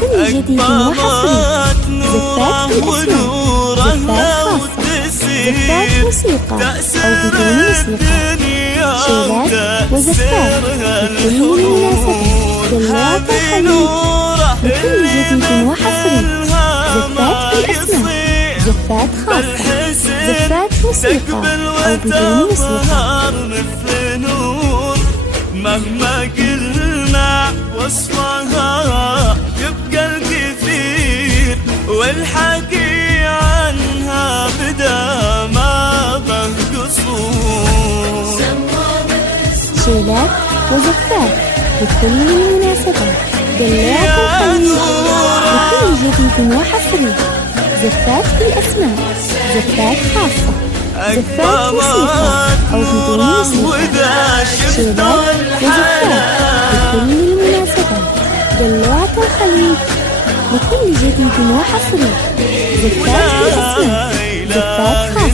بكل جديد وحصري. زفات بالأسماء، زفات خاصة، زفات موسيقى أو بدون موسيقى، شيلات وزفات بكل المناسبات، دلات الخليج بكل جديد وحصري. زفات بالأسماء، زفات خاصة، زفات موسيقى أو بدون موسيقى. مهما قلنا وصفها يبقى الكثير، والحكي عنها بدا ما به قصور. شيلات وزفات بكل المناسبات، دلات الخليج بكل جديد وحصري. زفات بالأسماء، زفات خاصة، زفات موسيقى أو بدون موسيقى، شيلات وزفات بكل المناسبات، دلات الخليج بكل جديد وحصري. زفات بالأسماء، زفات خاصة،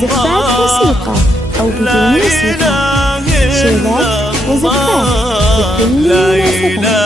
زفات موسيقى أو بدون موسيقى، شيلات وزفات بكل المناسبات.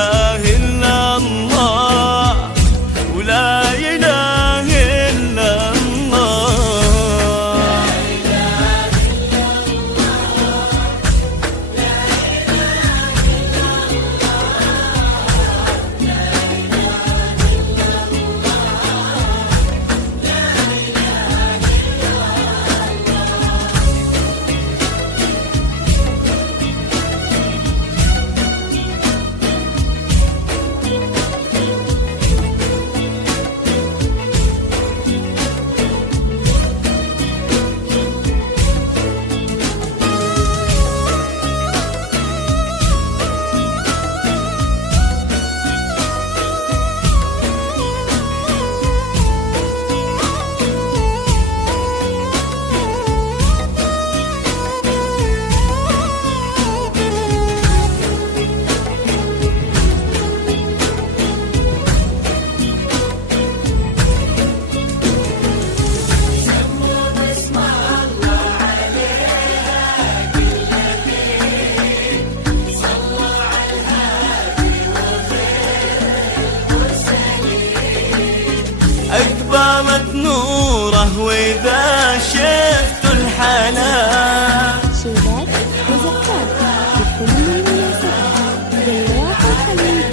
أقبلت نوره وإذا شفت الحنان. شيلات وزفات بكل المناسبات، دلات الخليج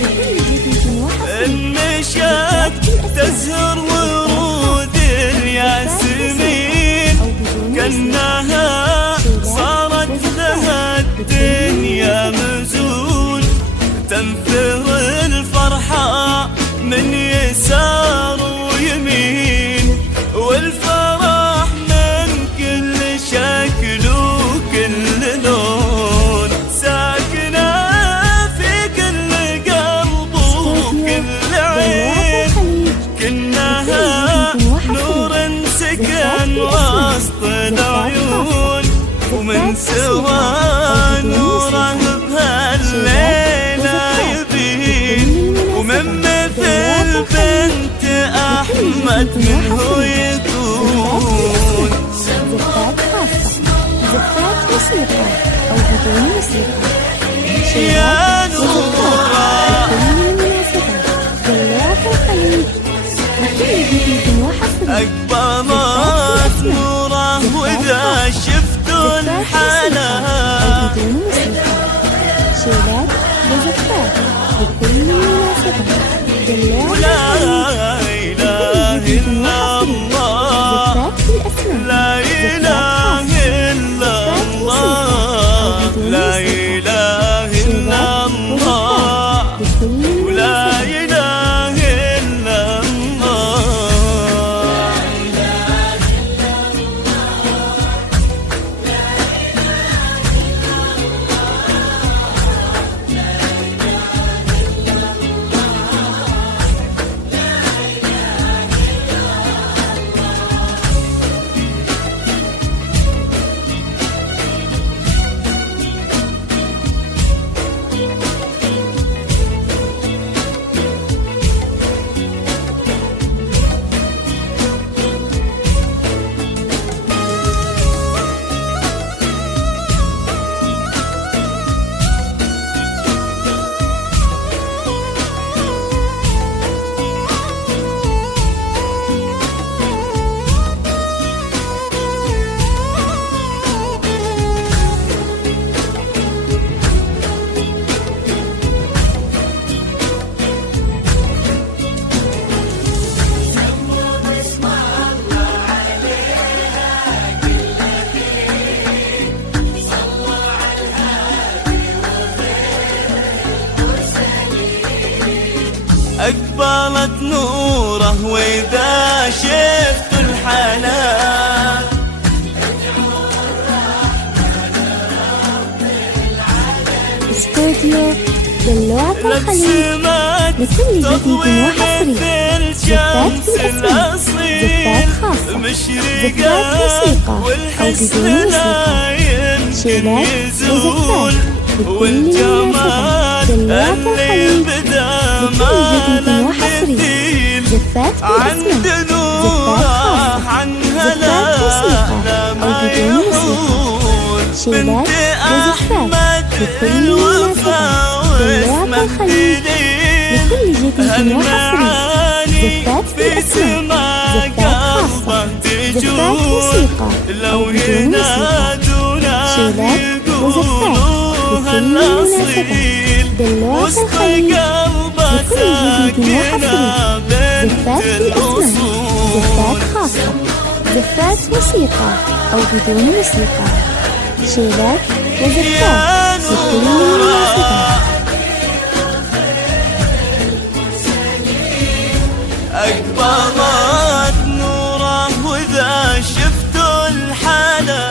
بكل جديد وحصري. المشات تزهر ورود الياسمين، كأنها صارت لها الدنيا مزون. تنثر الفرحة من يسار ويمين، والفرح من كل شكل وكل لون. ساكنة في كل قلب وكل عين، كأنها نور سكن وسط العيون. ومن سوى نوره بهالليلة يبين، ومن مثل بنت أحمد منه يكون. زفات خاصة، زفات موسيقى أو بدون موسيقى، شيلات وزفات بكل المناسبات، دلات الخليج بكل جديد وحصري. أقبلت نوره وإذا شفت الحنان. بدون موسيقى، شيلات وزفات بكل المناسبات، دلات الخليج لا إله إلا الله، لا إله إلا الله، لا إله إلا الله، ولا إله إلا الله. أقبلت نوره وإذا شفت الحنان استوديو دلوعة الخليج لكل جديد وحصري. زفات بالأسماء، زفات خاصة، زفات موسيقى أو بدون موسيقى، شيلات وزفات لكل مناسبة. دلوعة الخليج لكل جديد وحصري. زفات بالأسماء، زفات خاصة، زفات موسيقى أو بدون موسيقى، شيلات وزفات لكل مناسبة. دلوعة الخليج لكل جديد وحصري. زفات بالأسماء، زفات خاصة، زفات موسيقى أو بدون موسيقى، شيلات وزفات لكل مناسبة. دلوعة الخليج لكل جديد وحصري. زفات بالأسماء، زفات خاصة، زفات موسيقى أو بدون موسيقى، شيلات وزفات لكل مناسبة. أقبلت نوره وإذا شفت الحلا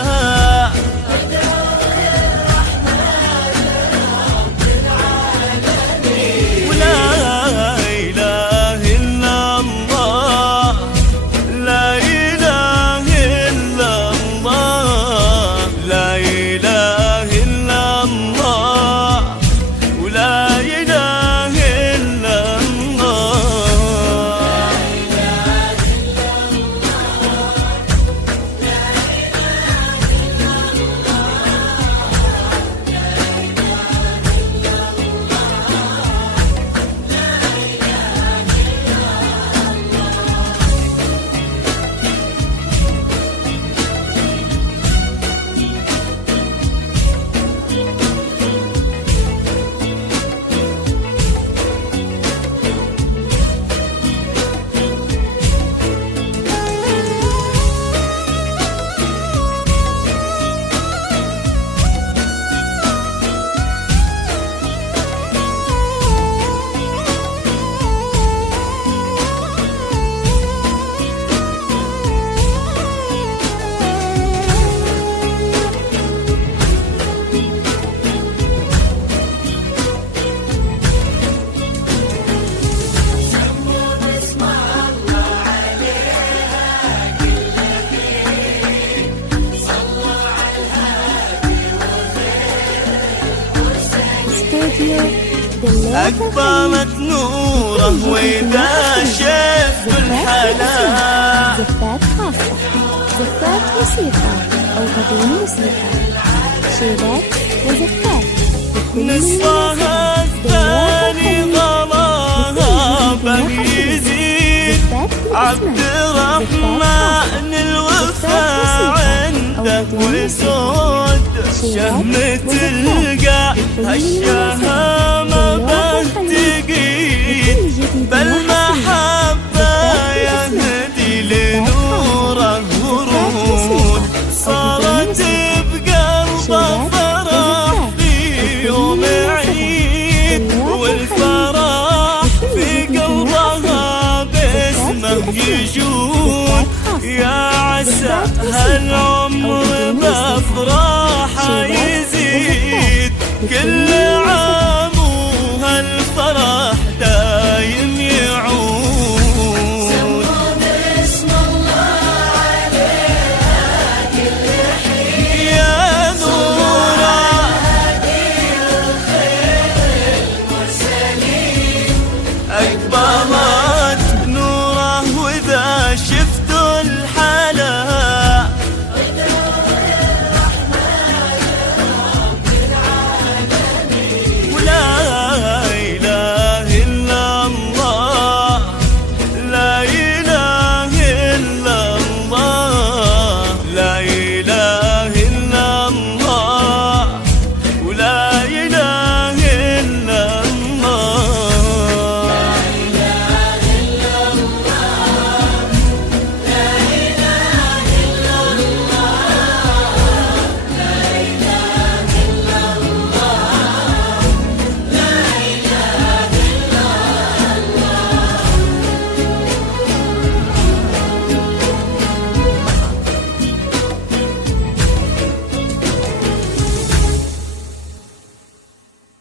ولا إله إلا الله، لا إله إلا الله، لا إله إلا الله، ولا إله إلا الله. استوديو دلوعة أقبلت نوره وإذا شفت الحلا زفات خاصة، زفات موسيقى أو بدون موسيقى، شيلات وزفات لكل نصفها الثاني غلاها بيزيد عبد الرحمن الوفا عنده وسود شهمة تلقى هالشهامة بتقيد بالمحبة يهدي لنوره ورود صارت بقلبه فرح في يوم عيد والفرح في قلبها باسمه يجود يا عسى هالعمر بأفراحه يزيد كل عام